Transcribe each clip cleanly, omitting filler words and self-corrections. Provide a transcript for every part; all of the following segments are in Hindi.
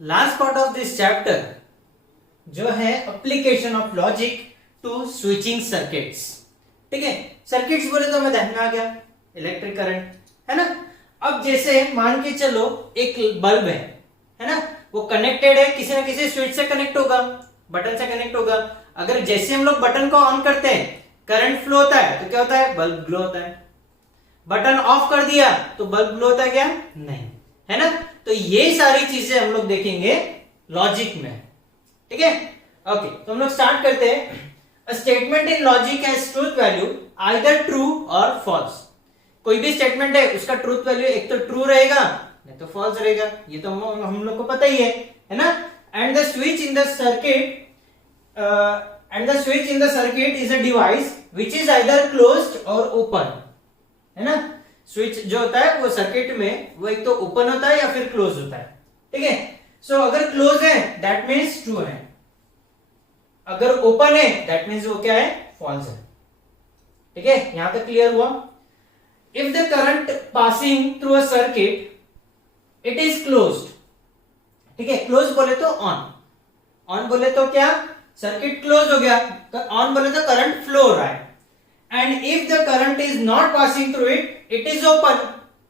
Last part of this chapter जो है application of logic to switching circuits. ठीक है, सर्किट्स बोले तो हमें ध्यान में आ गया इलेक्ट्रिक करंट, है ना। अब जैसे मान के चलो एक बल्ब है ना, वो कनेक्टेड है, किसी ना किसी स्विच से कनेक्ट होगा, बटन से कनेक्ट होगा। अगर जैसे हम लोग बटन को ऑन करते हैं करंट फ्लो होता है तो क्या होता है, बल्ब ग्लो होता है। बटन ऑफ कर दिया तो बल्ब ग्लो होता है क्या, नहीं, है ना। तो ये सारी चीजें हम लोग देखेंगे लॉजिक में। ठीक है, ओके, तो हम लोग स्टार्ट करते हैं। A statement in logic has truth value either true और फॉल्स। कोई भी स्टेटमेंट है उसका ट्रूथ वैल्यू एक तो ट्रू रहेगा नहीं तो फॉल्स रहेगा, ये तो हम लोग को पता ही है ना। And the switch in the circuit is a device which is either closed और ओपन, है ना। स्विच जो होता है वो सर्किट में वो एक तो ओपन होता है या फिर क्लोज होता है। ठीक है, सो अगर क्लोज है दैट मीन्स ट्रू है, अगर ओपन है दैट मीन्स वो क्या है, फॉल्स है। ठीक है, यहां तक क्लियर हुआ। If the current passing through a circuit it is closed. ठीक है, क्लोज बोले तो ऑन, ऑन बोले तो क्या, सर्किट क्लोज हो गया, ऑन बोले तो करंट फ्लो हो रहा है। And if the current is not passing through it it is open,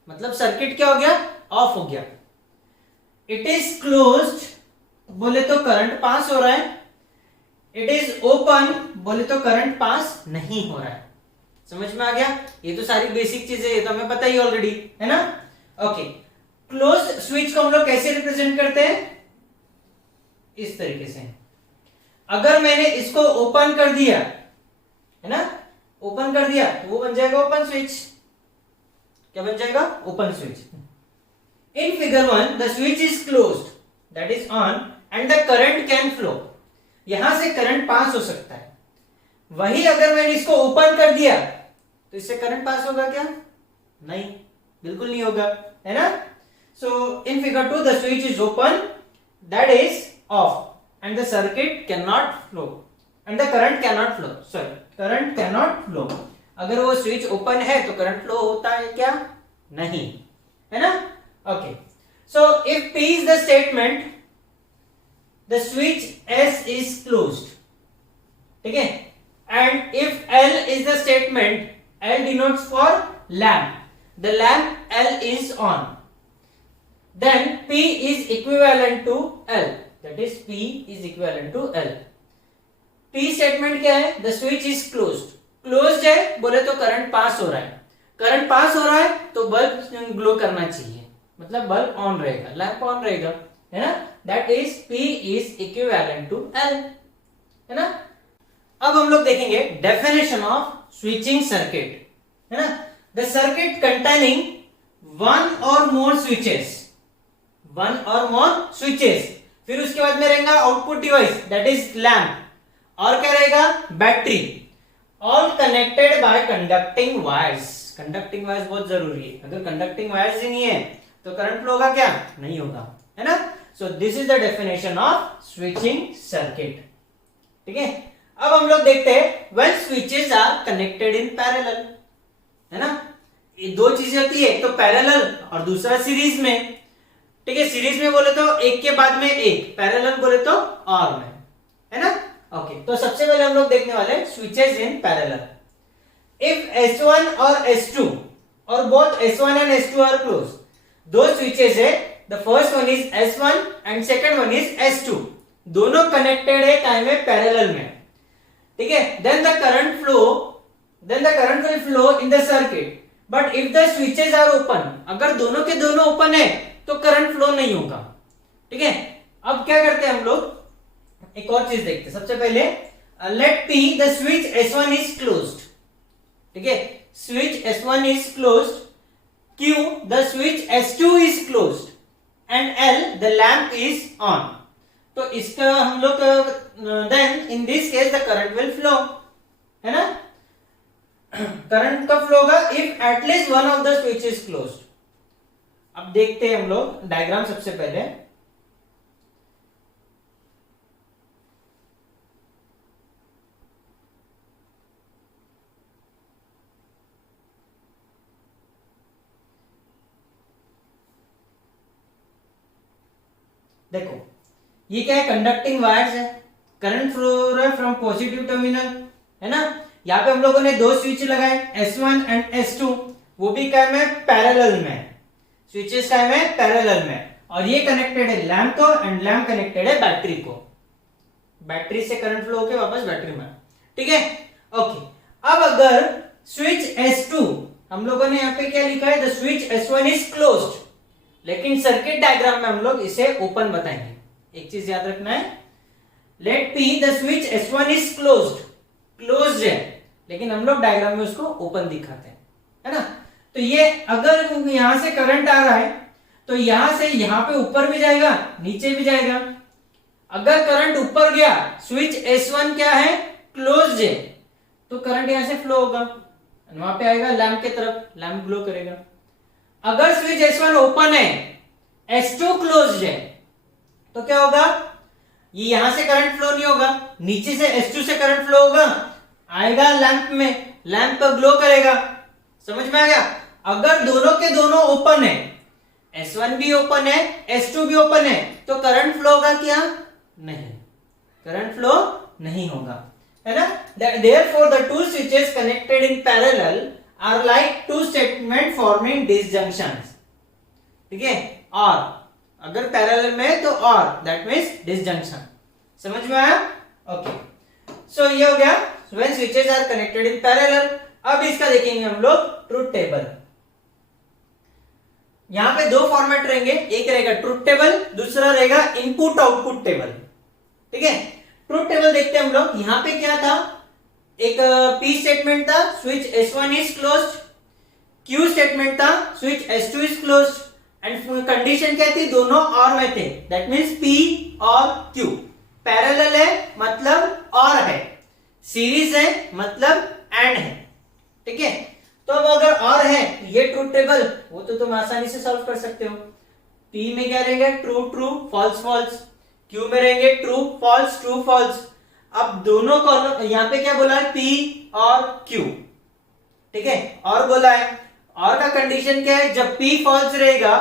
मतलब सर्किट क्या हो गया, ऑफ हो गया। इट इज क्लोज्ड बोले तो करंट पास हो रहा है, इट इज ओपन बोले तो करंट पास नहीं हो रहा है। समझ में आ गया, ये तो सारी बेसिक चीजें ये तो हमें पता ही ऑलरेडी, है ना। ओके, क्लोज स्विच को हम लोग कैसे रिप्रेजेंट करते हैं, इस तरीके से। अगर मैंने इसको ओपन कर दिया, है ना, ओपन कर दिया तो वो बन जाएगा ओपन स्विच। क्या बन जाएगा, open switch. In figure 1 the switch is closed that is on and the current can flow. यहां से करंट पास हो सकता है। वही अगर मैंने इसको ओपन कर दिया तो इससे करंट पास होगा क्या, नहीं, बिल्कुल नहीं होगा, है ना। So in figure 2 the switch is open that is off and the circuit can not flow and the current can not flow, sorry current can not flow. अगर वो स्विच ओपन है तो करंट फ्लो होता है क्या, नहीं, है ना। Okay, so if P is the statement the switch S is closed. ठीक है, and if L is the statement, L denotes for lamp, the lamp L is on, then P is equivalent to L, that is P is equivalent to L. P statement क्या है, the switch is closed, closed है बोले तो करंट पास हो रहा है, करंट पास हो रहा है तो बल्ब ग्लो करना चाहिए, मतलब बल्ब ऑन रहेगा, लैंप ऑन रहेगा, है ना। that is P is equivalent to L, है ना। अब हम लोग देखेंगे डेफिनेशन ऑफ स्विचिंग सर्किट, है ना। द सर्किट कंटेनिंग वन और मोर स्विचेस, वन और मोर स्विचेस, फिर उसके बाद में रहेगा output device that is lamp, और क्या रहेगा, battery, all connected by conducting wires. Conducting wires बहुत जरूरी है, अगर कंडक्टिंग वायर्स ही नहीं है तो करंट फ्लो होगा क्या, नहीं होगा, है ना। So this is the definition of switching circuit. ठीक है, अब हम लोग देखते हैं when switches are connected in parallel, है ना। ये दो चीजें होती है, एक तो पैरेलल और दूसरा सीरीज में। ठीक है, सीरीज में बोले तो एक के बाद में एक, पैरेलल बोले तो और में, है ना। ओके, तो सबसे पहले हम लोग देखने वाले switches in parallel. If S1 और S2 और both S1 and S2 are close, दो स्विचेस है, the first one is S1 and second one is S2, दोनों कनेक्टेड है टाइम में पैरेलल में। ठीक है, then the current will flow in the circuit, but if the switches are open, अगर दोनों के दोनों ओपन है तो करंट फ्लो नहीं होगा। ठीक है, अब क्या करते हैं हम लोग, एक और चीज देखते हैं। सबसे पहले late P the switch S1 is closed। ठीक है, switch S1 is closed, Q the switch S2 is closed and L the lamp is on। तो इसका हम लोग then in this case the current will flow, है ना। करंट कब फ्लो होगा, if at least one of the switch is closed. अब देखते हैं हम लोग डायग्राम। सबसे पहले देखो ये क्या है, कंडक्टिंग वायर्स है, करंट फ्लो हो रहा है फ्रॉम पॉजिटिव टर्मिनल, है ना। यहाँ पे हम लोगों ने दो स्विच लगाए S1 एंड S2, वो भी क्या में पैरेलल में, स्विचेस क्या में पैरेलल में, और ये कनेक्टेड है लैंप को एंड लैंप कनेक्टेड है बैटरी को, बैटरी से करंट फ्लो होके वापस बैटरी में, ठीक है। ओके, अब अगर स्विच S2, हम लोगों ने यहाँ पे क्या लिखा है, the switch S1 is closed, लेकिन सर्किट डायग्राम में हम लोग इसे ओपन बताएंगे। एक चीज याद रखना है, let P the switch S1 is closed, closed है, लेकिन हम लोग डायग्राम में उसको ओपन दिखाते हैं, है ना। तो ये अगर यहां से करंट आ रहा है तो यहां से यहां पे ऊपर भी जाएगा नीचे भी जाएगा। अगर करंट ऊपर गया, स्विच S1 क्या है, क्लोज्ड है, तो करंट यहां से फ्लो होगा, वहां पे आएगा लैंप के तरफ, लैंप ग्लो करेगा। अगर स्विच S1 ओपन है, S2 क्लोज्ड है, तो क्या होगा, ये यहां से करंट फ्लो नहीं होगा, नीचे से S2 से करंट फ्लो होगा, आएगा लैंप में, लैंप पर ग्लो करेगा। समझ में आ गया। अगर दोनों के दोनों ओपन है, S1 भी ओपन है, S2 भी ओपन है, तो करंट फ्लो होगा क्या, नहीं, करंट फ्लो नहीं होगा, है ना। Therefore the two switches connected in parallel are like two statement forming disjunctions, ठीक है। और अगर पैरेलल में है तो और, दैट मीन्स डिसजंक्शन। समझ में आया। ओके, सो ये हो गया when switches are connected in parallel. अब इसका देखेंगे हम लोग ट्रुथ टेबल। यहां पे दो फॉर्मेट रहेंगे, एक रहेगा ट्रुथ टेबल, दूसरा रहेगा इनपुट आउटपुट टेबल, ठीक है। ट्रुथ टेबल देखते हैं हम लोग। यहां पे क्या था, एक P स्टेटमेंट था, switch S1 is closed, Q statement था, switch S2 is closed, and condition क्या थी, दोनों और में थे, दैट मीन्स P और Q। पैरेलल है मतलब और है, सीरीज है मतलब एंड है, ठीक है। तो अब अगर और है तो ये ट्रूथ टेबल, वो तो तुम आसानी से सॉल्व कर सकते हो। P में क्या रहेगा, true true false false, Q में रहेंगे ट्रू फॉल्स ट्रू फॉल्स। अब दोनों कॉलम, यहां पे क्या बोला है, P और Q, ठीक है, और बोला है। और का कंडीशन क्या है, जब P फॉल्स रहेगा,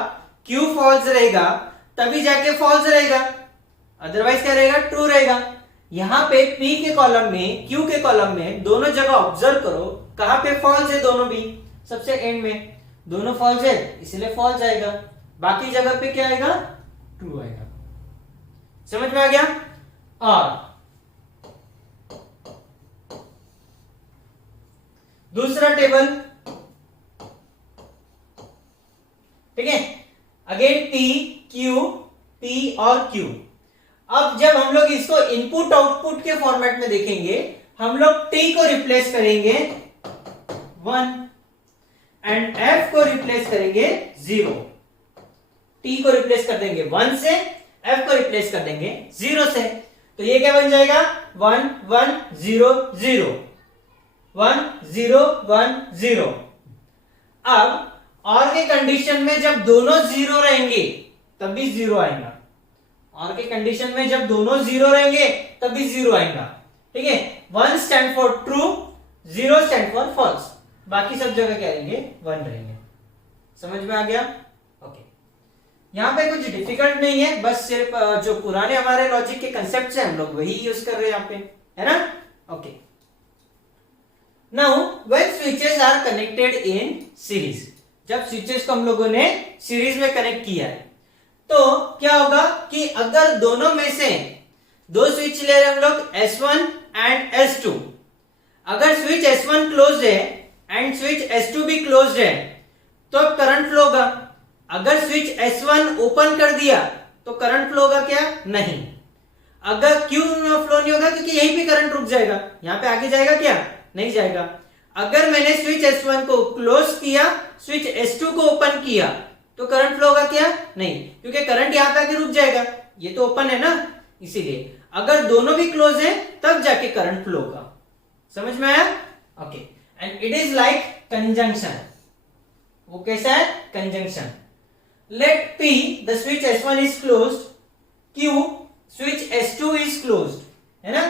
Q फॉल्स रहेगा, तभी जाके फॉल्स रहेगा, अदरवाइज क्या रहेगा, ट्रू रहेगा। यहां पे P के कॉलम में, Q के कॉलम में, दोनों जगह ऑब्जर्व करो, कहां पे फॉल्स है, दोनों भी, सबसे एंड में दोनों फॉल्स है, इसलिए फॉल्स आएगा, बाकी जगह पे क्या आएगा, ट्रू आएगा। समझ में आ गया। और दूसरा टेबल, ठीक है, अगेन P Q, P और Q। अब जब हम लोग इसको इनपुट आउटपुट के फॉर्मेट में देखेंगे, हम लोग T को रिप्लेस करेंगे 1 एंड F को रिप्लेस करेंगे 0। T को रिप्लेस कर देंगे 1 से, F को रिप्लेस कर देंगे 0 से, तो ये क्या बन जाएगा, 1 1 0 0 1 0 1 0। अब और के कंडीशन में जब दोनों जीरो रहेंगे तभी जीरो आएगा, और के कंडीशन में जब दोनों जीरो रहेंगे तभी जीरो आएगा, ठीक है। 1 stand for true, 0 stand for false, बाकी सब जगह क्या रहेंगे, 1 रहेंगे। समझ में आ गया। ओके, यहां पे कुछ डिफिकल्ट नहीं है, बस सिर्फ जो पुराने हमारे लॉजिक के कंसेप्ट हैं हम लोग वही यूज कर रहे हैं यहाँ पे, है ना। Okay, now when switches are connected in series, जब स्विचेस को हम लोगों ने सीरीज में कनेक्ट किया है, तो क्या होगा कि अगर दोनों में से दो स्विच ले रहे हम लोग S1 एंड S2, अगर स्विच S1 क्लोज्ड है एंड स्विच S2 भी क्लोज्ड है तो करंट फ्लो होगा। अगर स्विच S1 ओपन कर दिया तो करंट फ्लो होगा क्या, नहीं। अगर क्यों फ्लो नहीं होगा, क्योंकि यहीं पे करंट रुक जाएगा, यहां पे आगे जाएगा क्या, नहीं जाएगा। अगर मैंने स्विच S1 को क्लोज किया, स्विच S2 को ओपन किया, तो करंट फ्लो होगा क्या, नहीं, क्योंकि करंट यहां पे आके रुक जाएगा, ये तो ओपन है ना, इसीलिए। अगर दोनों भी क्लोज है तब जाके करंट फ्लो होगा। समझ में आया। Okay, and it is like conjunction. वो कैसा है, conjunction. Let P the switch S1 is closed, Q switch S2 is closed, है ना,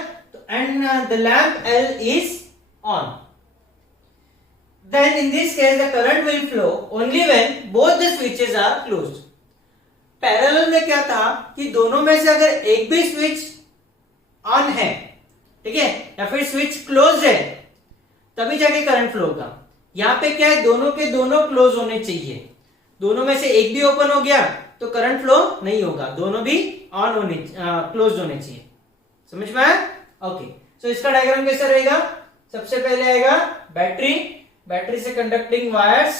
and the lamp L is on. Then in this case the current will flow only when both the switches are closed. Parallel में क्या था कि दोनों में से अगर एक भी स्विच ऑन है, ठीक है, या फिर स्विच क्लोज है, तभी जाके करंट फ्लो होगा। यहां पे क्या है, दोनों के दोनों क्लोज होने चाहिए। दोनों में से एक भी ओपन हो गया तो करंट फ्लो नहीं होगा, दोनों भी ऑन होने क्लोज होने चाहिए। समझ में आया? ओके, सो इसका डायग्राम कैसा रहेगा? सबसे पहले आएगा बैटरी, बैटरी से कंडक्टिंग वायर्स,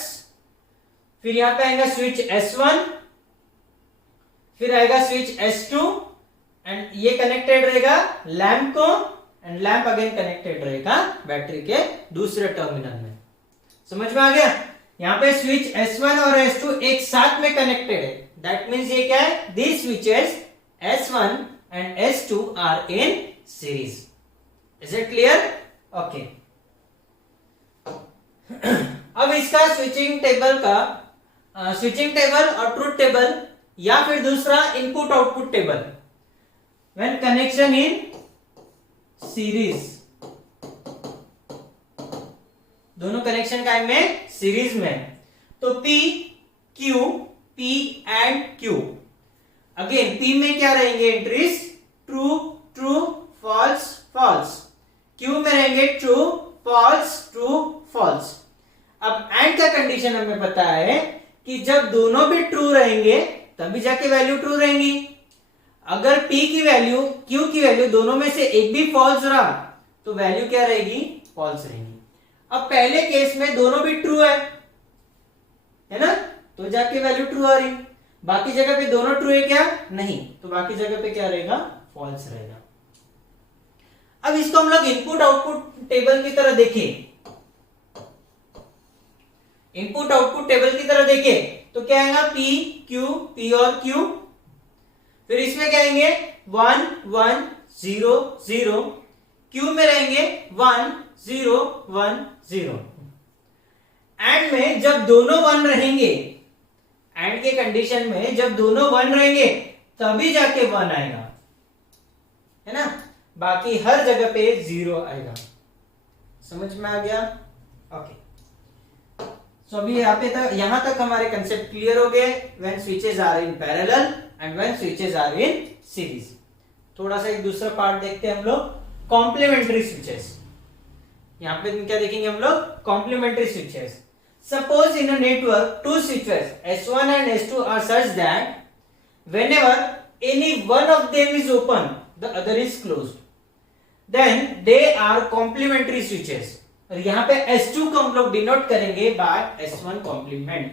फिर यहां पे आएगा स्विच S1, फिर आएगा स्विच S2 एंड ये कनेक्टेड रहेगा लैंप को, एंड लैंप अगेन कनेक्टेड रहेगा बैटरी के दूसरे टर्मिनल में। समझ में आ गया? यहां पे स्विच S1 और S2 एक साथ में कनेक्टेड है, दैट मींस ये क्या है, these switches S1 and S2 are in series. Is it clear? Okay, अब इसका स्विचिंग टेबल का स्विचिंग टेबल और ट्रुथ टेबल, या फिर दूसरा input output table when connection in series. दोनों कनेक्शन का में सीरीज में, तो P, Q, P and Q। Again P में क्या रहेंगे entries, true true false false, Q में रहेंगे ट्रू फॉल्स ट्रू फॉल्स। अब एंड का कंडीशन हमें पता है कि जब दोनों भी ट्रू रहेंगे तभी जाके वैल्यू ट्रू रहेंगी। अगर P की वैल्यू Q की वैल्यू दोनों में से एक भी फॉल्स रहा तो वैल्यू क्या रहेगी, फॉल्स रहेगी। अब पहले केस में दोनों भी ट्रू है ना, तो जाके वैल्यू ट्रू आ रही। बाकी जगह पे दोनों ट्रू है क्या, नहीं, तो बाकी जगह पे क्या रहेगा, फॉल्स रहेगा। अब इसको हम लोग इनपुट आउटपुट टेबल की तरह देखें, इनपुट आउटपुट टेबल की तरह देखें तो क्या आएगा, P Q, P और Q, फिर इसमें क्या आएंगे 1 1 0 0, Q में रहेंगे 1 0 1 0। एंड में जब दोनों 1 रहेंगे, एंड के कंडीशन में जब दोनों 1 रहेंगे तभी जाके 1 आएगा, है ना, बाकी हर जगह पे 0 आएगा। समझ में आ गया? ओके, सो अभी यहां तक हमारे कंसेप्ट क्लियर हो गए, when switches are in parallel and when switches are in series. थोड़ा सा एक दूसरा पार्ट देखते हैं हम लोग, कॉम्प्लीमेंट्री स्विचेस। यहां पे क्या देखेंगे हम लोग, complementary switches. Suppose in a network two switches S1 and S2 are such that whenever any one of them is open the other is closed, then they are complementary switches। और यहां पे S2 को हम लोग डिनोट करेंगे बाय S1 कॉम्प्लीमेंट,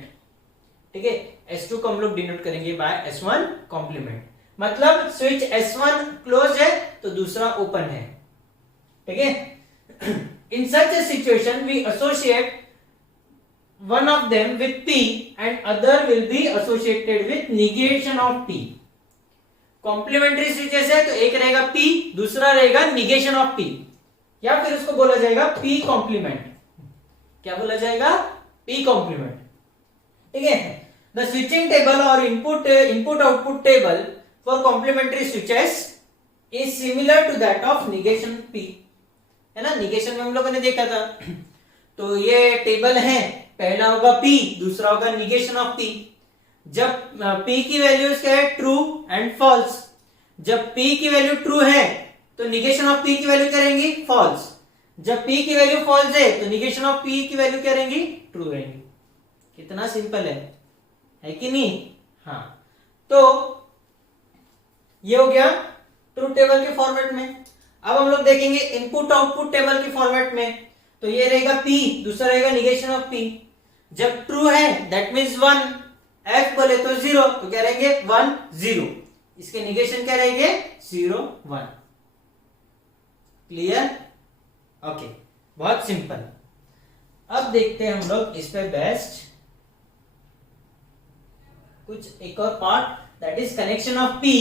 ठीक है, S2 को हम लोग डिनोट करेंगे बाय S1 कॉम्प्लीमेंट। मतलब स्विच S1 क्लोज है तो दूसरा ओपन है, ठीक है। In such a situation we associate one of them with P and other will be associated with negation of P। Complementary switches है तो एक रहेगा P, दूसरा रहेगा निगेशन ऑफ P, या फिर उसको बोला जाएगा P कॉम्प्लीमेंट। क्या बोला जाएगा, P कॉम्प्लीमेंट, ठीक है। द स्विचिंग टेबल और input output table for complementary switches is similar to that of negation P, है ना, निगेशन में हम लोगों ने देखा था। तो ये टेबल है, पहला होगा P, दूसरा होगा निगेशन ऑफ P। जब P की वैल्यूज क्या है, ट्रू एंड फॉल्स, जब P की वैल्यू ट्रू है तो निगेशन ऑफ P की वैल्यू क्या रहेंगी, फॉल्स। जब P की वैल्यू फॉल्स है तो निगेशन ऑफ P की वैल्यू क्या रहेंगी, ट्रू रहेंगी। कितना सिंपल है कि नहीं? हाँ, तो ये हो गया ट्रूथ टेबल के फॉर्मेट में। अब हम लोग देखेंगे इनपुट आउटपुट टेबल के फॉर्मेट में, तो ये रहेगा P, दूसरा रहेगा निगेशन ऑफ P। जब ट्रू है दैट मींस 1, F बोले तो 0, तो क्या रहेंगे 1 0, इसके निगेशन क्या रहेंगे 0 1। क्लियर? ओके, बहुत सिंपल। अब देखते हैं हम लोग इस पे बेस्ट कुछ एक और part, that is connection of P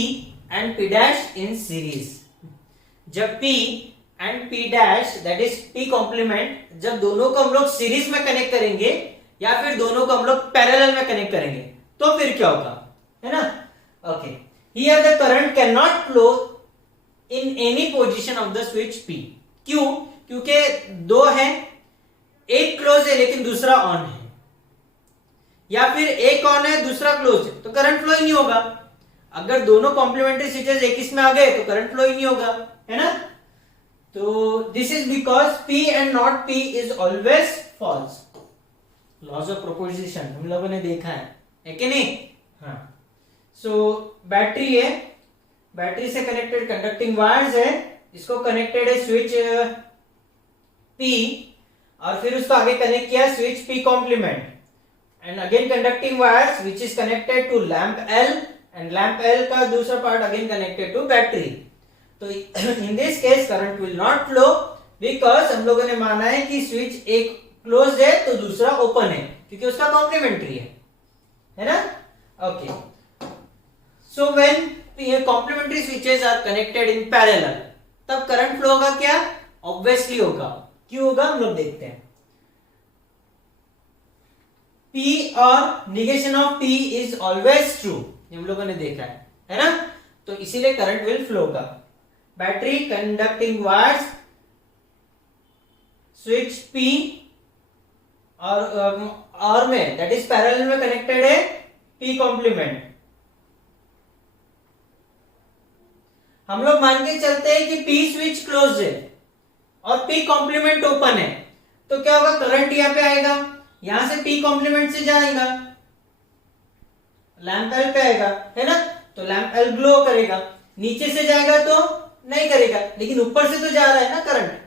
and P dash in series. जब P and P dash that is P complement, जब दोनों को हम लोग सीरीज में कनेक्ट करेंगे या फिर दोनों को हम लोग पैरेलल में कनेक्ट करेंगे तो फिर क्या होगा, है ना। Okay, here the current can not flow in any position of the switch P। क्यों? क्योंकि दो है, एक क्लोज है लेकिन दूसरा ऑन है। या फिर एक ऑन है दूसरा क्लोज है, तो करंट फ्लो ही नहीं होगा। अगर दोनों कॉम्प्लीमेंट्री स्विचेस एक इसमें आ गए तो करंट फ्लो ही नहीं होगा, है ना। तो this is because P and not P is always false. Laws of proposition हम लोगों ने देखा है कि नहीं। हाँ, सो बैटरी है, बैटरी से कनेक्टेड कंडक्टिंग वायर्स है, इसको कनेक्टेड है स्विच P और फिर उसको आगे कनेक्ट किया switch P complement and again conducting wires which is connected to lamp L एंड लैंप L का दूसरा part again connected to battery. तो in this case current will not flow because हम लोगों ने माना है कि स्विच एक क्लोज है तो दूसरा ओपन है क्योंकि उसका कॉम्प्लीमेंट्री है ना। Okay, so when complementary switches are connected in parallel तब करंट फ्लो होगा क्या? ऑब्वियसली होगा। क्यों होगा हम लोग देखते हैं। P और negation of P is always true, हम लोगों ने देखा है ना। तो इसीलिए करंट विल फ्लो होगा। Battery conducting wires switch P और में दैट इज पैरेलल में कनेक्टेड है P कॉम्प्लीमेंट। हम लोग मान के चलते हैं कि P स्विच क्लोज है और P कॉम्प्लीमेंट ओपन है, तो क्या होगा? करंट यहां पे आएगा, यहां से P कॉम्प्लीमेंट से जाएगा लैंप L पे आएगा, है ना। तो लैंप L ग्लो करेगा, नीचे से जाएगा तो नहीं करेगा, लेकिन ऊपर से तो जा रहा है ना, करंट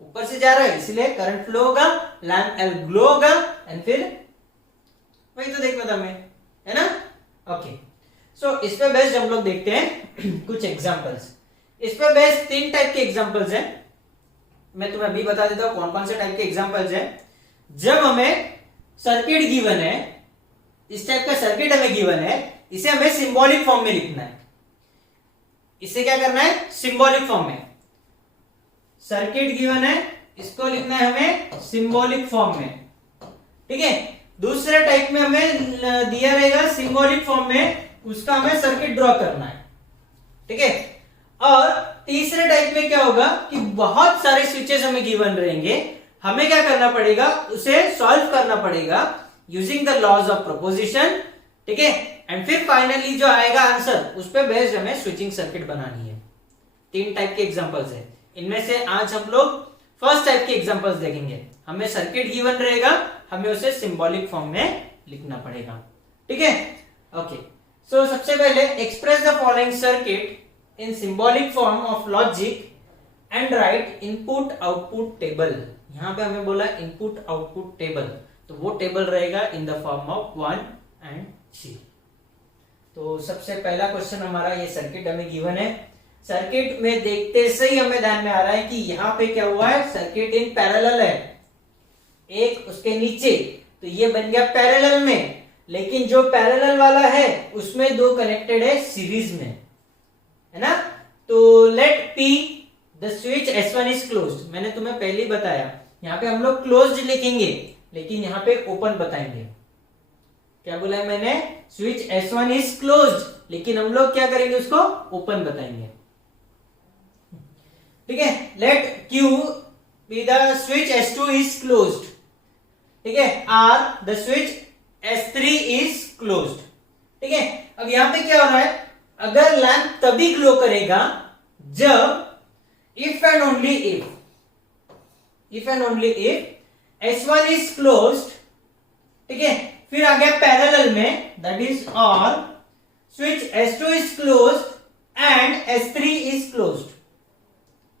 ऊपर से जा रहा है, इसलिए करंट फ्लो होगा, लैंप L ग्लो होगा एंड फिर वही तो देखना था हमें, है ना। ओके, सो इस पे बेस्ड हम लोग देखते हैं कुछ एग्जांपल्स। इस पे बेस्ड 3 टाइप के एग्जांपल्स हैं, मैं तुम्हें अभी बता देता हूं कौन कौन से टाइप के एग्जांपल्स हैं। जब हमें सर्किट गिवन है, इस टाइप का सर्किट हमें गिवन है, इसे हमें सिंबॉलिक फॉर्म में लिखना है। इसे क्या करना है? सिंबॉलिक फॉर्म में। सर्किट गिवन है, इसको लिखना है हमें सिंबॉलिक फॉर्म में, ठीक है। दूसरे टाइप में हमें दिया रहेगा सिंबॉलिक फॉर्म में, उसका हमें सर्किट ड्रॉ करना है, ठीक है। और तीसरे टाइप में क्या होगा कि बहुत सारे स्विचेस हमें गिवन रहेंगे, हमें क्या करना पड़ेगा? उसे सॉल्व करना पड़ेगा using the laws of proposition, ठीक है। एंड फिर फाइनली जो आएगा आंसर, उस पे बेस्ड हमें स्विचिंग सर्किट बनानी है। 3 टाइप के एग्जांपल्स है, इनमें से आज हम लोग फर्स्ट टाइप के एग्जांपल्स देखेंगे। हमें सर्किट गिवन रहेगा, हमें उसे सिंबॉलिक फॉर्म में लिखना पड़ेगा, ठीक है। ओके, सो सबसे पहले express the following circuit in symbolic form of logic and right input output table. यहां पे हमें बोला इनपुट आउटपुट टेबल, तो वो टेबल रहेगा in the form of 1 and 3। तो सबसे पहला क्वेश्चन हमारा, ये सर्किट हमें गिवन है। सर्किट में देखते से ही हमें ध्यान में आ रहा है कि यहां पे क्या हुआ है? सर्किट इन पैरेलल है, एक उसके नीचे, तो ये बन गया पैरेलल में। लेकिन जो पैरेलल वाला है उसमें 2 कनेक्टेड है सीरीज में, है ना। तो let P the switch S1 is closed. मैंने तुम्हें पहले ही बताया, यहाँ पे हम लोग क्लोज्ड लिखेंगे लेकिन यहाँ पे ओपन बताएंगे। क्या बोला है मैंने? स्विच S1 इज क्लोज्ड, लेकिन हम लोग क्या करेंगे? उसको ओपन बताएंगे, ठीक है। Let Q be the switch S2 is closed, ठीक है। R the switch S3 is closed, ठीक है। अब यहां पे क्या हो रहा है? अगर लैंप तभी ग्लो करेगा जब if and only if S1 is closed, ठीक है। फिर आ गया पैरेलल में, दैट इज और switch S2 is closed and S3 is closed.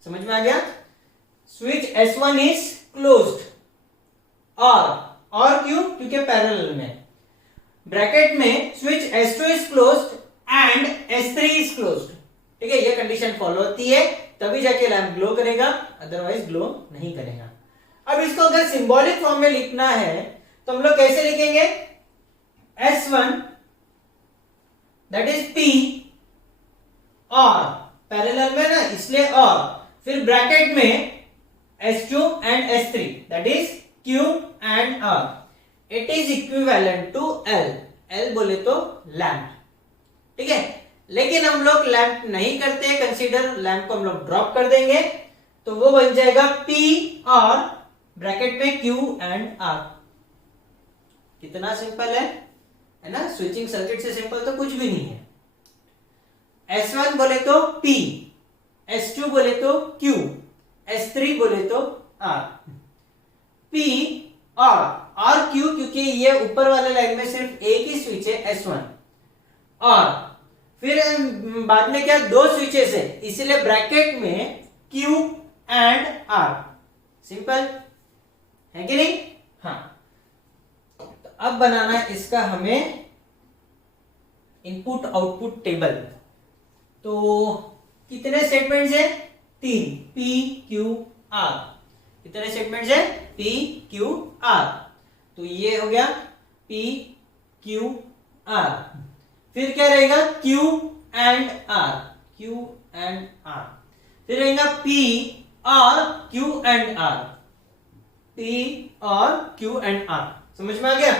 समझ में आ गया? स्विच S1 इज क्लोज्ड और क्यों? क्योंकि पैरेलल में। ब्रैकेट में switch S2 is closed and S3 is closed, ठीक है। ये कंडीशन फॉलो होती है तभी जाके लैंप ग्लो करेगा, अदरवाइज ग्लो नहीं करेगा। अब इसको अगर सिंबॉलिक फॉर्म में लिखना है तो हम लोग कैसे लिखेंगे? S1 दैट इज P और पैरेलल में ना, इसलिए और, फिर ब्रैकेट में S2 and S3 that is Q and R। It is equivalent to L। L बोले तो लैंप, ठीक है। लेकिन हम लोग लैंप नहीं करते कंसीडर, लैंप को हम लोग ड्रॉप कर देंगे, तो वो बन जाएगा P और ब्रैकेट में Q एंड R। कितना सिंपल है, है ना, स्विचिंग सर्किट से सिंपल तो कुछ भी नहीं है। S1 बोले तो P, S2 बोले तो Q, S3 बोले तो R। P और Q, क्योंकि ये ऊपर वाले लाइन में सिर्फ एक ही स्विच है S1, और फिर बाद में क्या दो स्विचेस है, इसलिए ब्रैकेट में Q एंड R। सिंपल है कि नहीं? हाँ। तो अब बनाना है इसका हमें इनपुट आउटपुट टेबल। तो कितने स्टेटमेंट्स है? 3, P Q R। कितने स्टेटमेंट्स है? P Q R। तो ये हो गया P Q R। फिर क्या रहेगा? Q and R, Q and R। फिर रहेगा P और Q एंड R, P और Q एंड R। समझ में आ गया?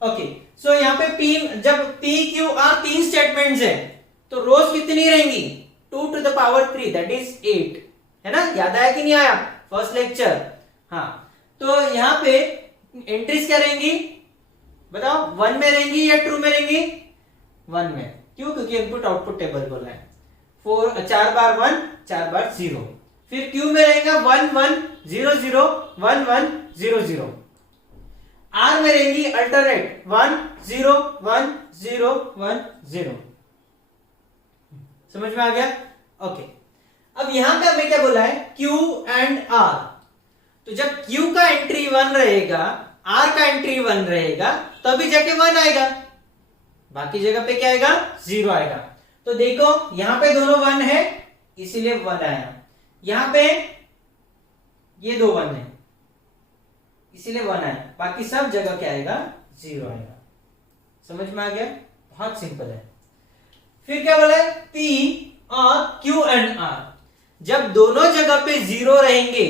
ओके। सो यहाँ पे P, जब P Q R 3 स्टेटमेंट्स है तो रोज कितनी रहेंगी? 2 to the power 3, that is 8, है ना? याद आया कि नहीं आया फर्स्ट लेक्चर? हाँ। तो यहाँ पे एंट्रीज क्या रहेंगी बताओ? 1 में रहेंगी या 2 में रहेंगी? 1 में। क्यों? क्योंकि इनपुट आउटपुट टेबल बोला है। 4 बार 1, 4 बार 0। फिर Q में रहेगा 1 1 0 0 1 1 0 0। R में रहेंगी अल्टरनेट 1 0 1 0 1 0। समझ में आ गया? ओके। अब यहां पे हमें क्या बोला है? Q and R। तो जब Q का एंट्री 1 रहेगा, R का एंट्री 1 रहेगा, तभी जाके 1 आएगा, बाकी जगह पे क्या आएगा? 0 आएगा। तो देखो यहां पे दोनों 1 है इसीलिए 1 आया, यहां पे ये दो 1 है इसीलिए 1 आया, बाकी सब जगह क्या आएगा? 0 आएगा। समझ में आ गया? बहुत सिंपल है। फिर क्या बोला है? P और Q एंड R। जब दोनों जगह पे 0 रहेंगे,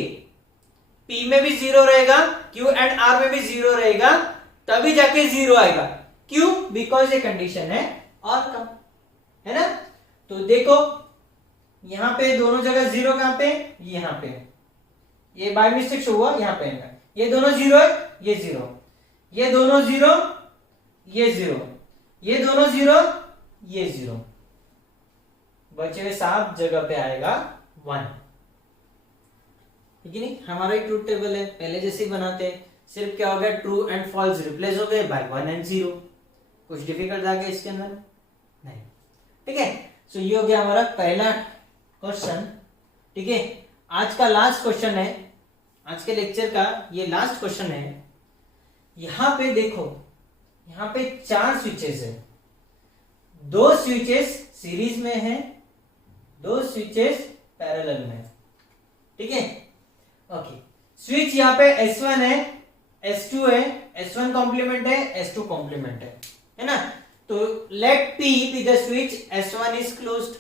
P में भी 0 रहेगा, Q एंड R में भी 0 रहेगा, तभी जाके 0 आएगा। क्यों? बिकॉज ये कंडीशन है और का, है ना? तो देखो यहां पे दोनों जगह 0, कहां पे? यहां पे। ये बाय मिस्टेक शो हुआ, यहां पे है। ये दोनों 0 है, ये 0, ये दोनों 0, ये 0, ये दोनों 0, ये 0, बचे हुए 7 जगह पे आएगा 1। ठीक है नहीं? हमारा एक ट्रूथ टेबल है, पहले जैसे ही बनाते हैं, सिर्फ क्या हो गया? ट्रू एंड फॉल्स रिप्लेस हो गए बाय 1 एंड 0। कुछ डिफिकल्ट आ गया इसके अंदर? नहीं। ठीक है। सो ये हो गया हमारा पहला क्वेश्चन। ठीक है। आज का लास्ट क्वेश्चन है, आज के लेक्चर का ये लास्ट क्वेश्चन है। यहां पे देखो, यहां पे 4 स्विचेस है, 2 स्विचेस सीरीज में है, 2 स्विचेस पैरेलल में। ठीक है। ओके। स्विच यहाँ पे S1 है, S2 है, S1 कॉम्प्लीमेंट है, S2 कॉम्प्लीमेंट है ना? तो let P be the switch S1 is closed,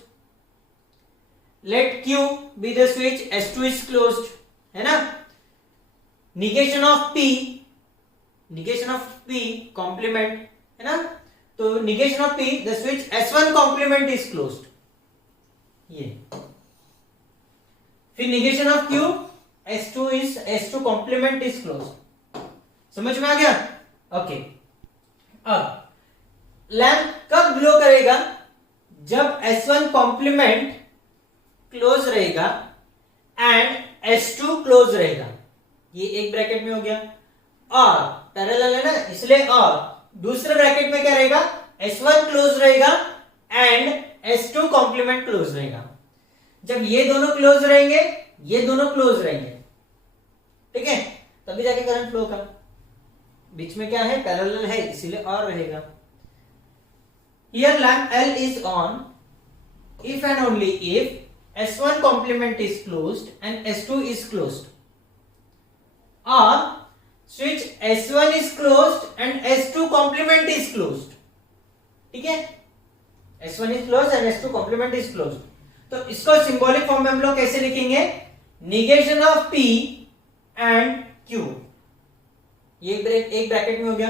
let Q be the switch S2 is closed, है ना? negation of P complement, है ना? तो negation of P, the switch S1 complement is closed, ये। फिर negation of Q, S2 complement is closed। समझ में आ गया? ओके। अब लैंप कब ग्लो करेगा? जब S1 कॉम्प्लीमेंट क्लोज रहेगा एंड S2 क्लोज रहेगा। ये एक ब्रैकेट में हो गया, और पैरेलल है ना इसलिए, और दूसरे ब्रैकेट में क्या रहेगा? S1 क्लोज रहेगा एंड S2 कॉम्प्लीमेंट क्लोज रहेगा। जब ये दोनों क्लोज रहेंगे, ये दोनों क्लोज रहेंगे, ठीक है, तभी जाके करंट फ्लो का। बीच में क्या है? पैरेलल है इसीलिए और रहेगा। Here lamp L is on if and only if S1 complement is closed and S2 is closed, or switch S1 is closed and S2 complement is closed। ठीक है, S1 is closed and S2 complement is closed। तो इसको सिंबॉलिक फॉर्म में हम लोग कैसे लिखेंगे? Negation of P and Q। ये एक ब्रैकेट में हो गया,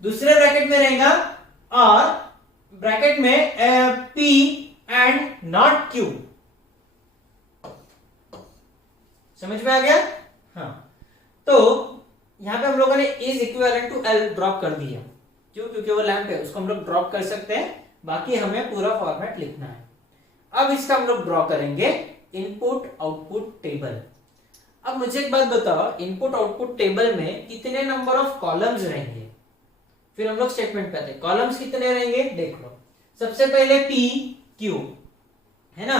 दूसरे ब्रैकेट में रहेगा और ब्रैकेट में P एंड नॉट Q। समझ में आ गया? हाँ। तो यहां पे हम लोगों ने is equivalent to L drop कर दिया। क्यों? क्योंकि वो लैंप है, उसको हम लोग ड्रॉप कर सकते हैं, बाकी हमें पूरा फॉर्मेट लिखना है। अब इसका हम लोग ड्रॉ करेंगे इनपुट आउटपुट टेबल। अब मुझे एक बात बताओ, इनपुट आउटपुट टेबल में कितने नंबर ऑफ कॉलम्स रहेंगे? फिर हम लोग स्टेटमेंट पे आते हैं। कॉलम्स कितने रहेंगे देख लो। सबसे पहले पी क्यू है ना,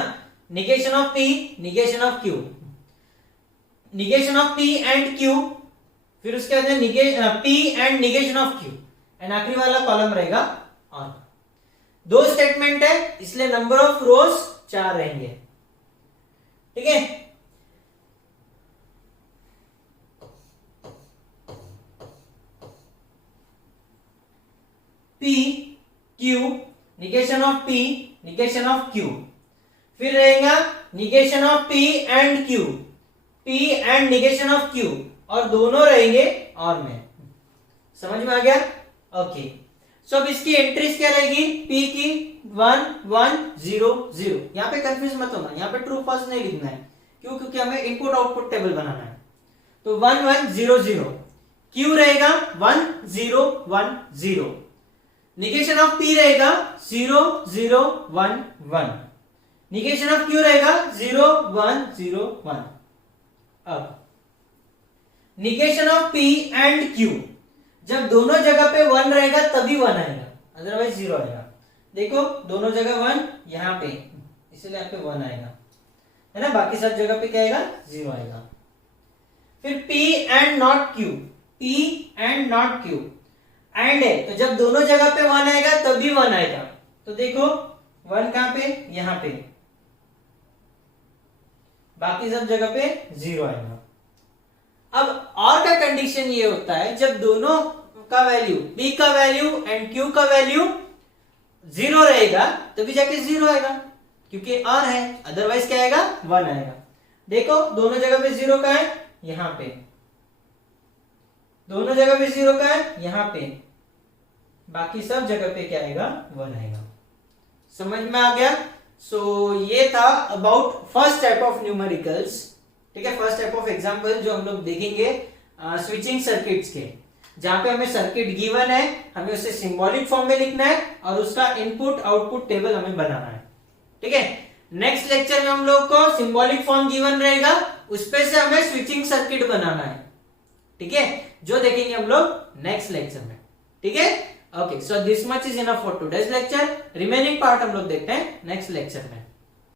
negation of P, negation of Q, negation of P and Q, फिर उसके बाद P and negation of Q, and आखिरी वाला कॉलम रहेगा ऑन। 2 स्टेटमेंट है, इसलिए नंबर ऑफ रोज 4 रहेंगे। ठीक है, P Q, negation of P, negation of Q, फिर रहेगा negation of P and Q, P and negation of Q, और दोनों रहेंगे और में। समझ में आ गया? ओके, सो अब इसकी एंट्रीज क्या रहेगी? P की 1 1 0 0। यहाँ पे कंफ्यूज मत होना, यहाँ पे ट्रू फॉल्स नहीं लिखना है। क्यों? क्योंकि हमें इनपुट आउटपुट टेबल बनाना है। तो 1 1 0 0, Q रहेगा 1 0 1 0, निगेशन ऑफ P रहेगा 0 0 1 1, निगेशन ऑफ Q रहेगा 0 1 0 1। अब negation of P and Q, जब दोनों जगह पे 1 रहेगा तभी 1 आएगा, अदरवाइज 0 आएगा। देखो दोनों जगह 1, यहाँ पे इसलिए यहाँ पे 1 आएगा, है ना, बाकी सब जगह पे क्या आएगा? 0 आएगा। फिर P and not Q, P and not Q, and है तो जब दोनों जगह पे 1 आएगा तभी 1 आएगा। तो देखो 1 कहां पे? यहां पे, बाकी सब जगह पे 0 आएगा। अब और का कंडीशन ये होता है जब दोनों का वैल्यू, P का वैल्यू एंड Q का वैल्यू 0 रहेगा तभी जाके 0 आएगा, क्योंकि और है, अदरवाइज क्या आएगा? 1 आएगा। देखो दोनों जगह पे 0 का है, यहां पे, दोनों जगह पे 0 का है, यहां पे, बाकी सब जगह पे क्या आएगा? 1 आएगा। समझ में आ गया? सो ये था about first type of numericals. ठीक है, फर्स्ट टाइप ऑफ एग्जांपल जो हम लोग देखेंगे स्विचिंग सर्किट्स के, जहां पे हमें सर्किट गिवन है, हमें उसे सिंबॉलिक फॉर्म में लिखना है और उसका इनपुट आउटपुट टेबल हमें बनाना है। ठीक है, नेक्स्ट लेक्चर में हम लोग को सिंबॉलिक फॉर्म गिवन रहेगा, उस पे से हमें स्विचिंग सर्किट बनाना है। ठीक है, जो देखेंगे हम लोग नेक्स्ट लेक्चर में। ठीक है, okay, so this much is enough for today's lecture. Remaining part हम लोग देखते हैं नेक्स्ट लेक्चर में।